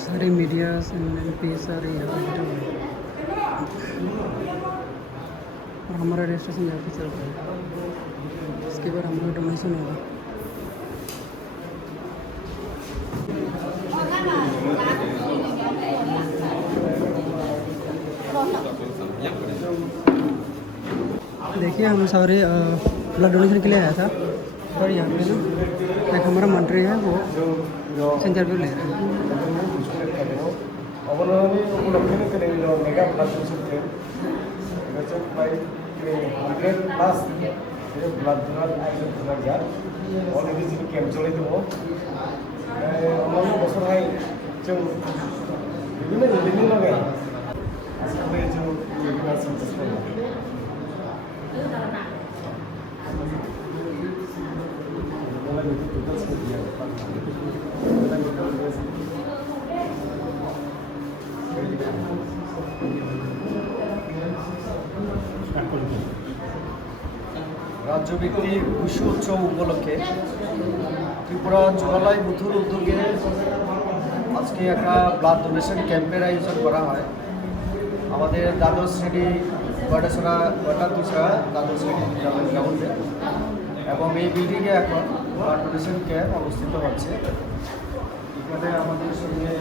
सारे media channel पे सारे यहाँ पे और हमारा रजिस्ट्रेशन यहाँ पे चल रहा है। इसके बाद हमारा डोनेशन होगा। देखिए हम सारे ब्लड डोनेशन के लिए आया था और यहाँ पे ना एक हमारा मंत्री है वो इंटरव्यू ले रहा है। রাজ্যভিত্তিক বিশ্ব উৎসব উপলক্ষে ত্রিপুরা যুবালয় বুথুর উদ্যোগে আজকে একটা ব্লাড ডোনেশন ক্যাম্পের আয়োজন করা হয়। আমাদের দ্বাদশ শ্রেণী গড়েছড়া দুসরা দ্বাদশ শ্রেণী গ্রাউন্ডে এবং এই বিল্ডিংয়ে এখন ব্লাড ডোনেশন ক্যাম্প অবস্থিত হচ্ছে। এখানে আমাদের সঙ্গে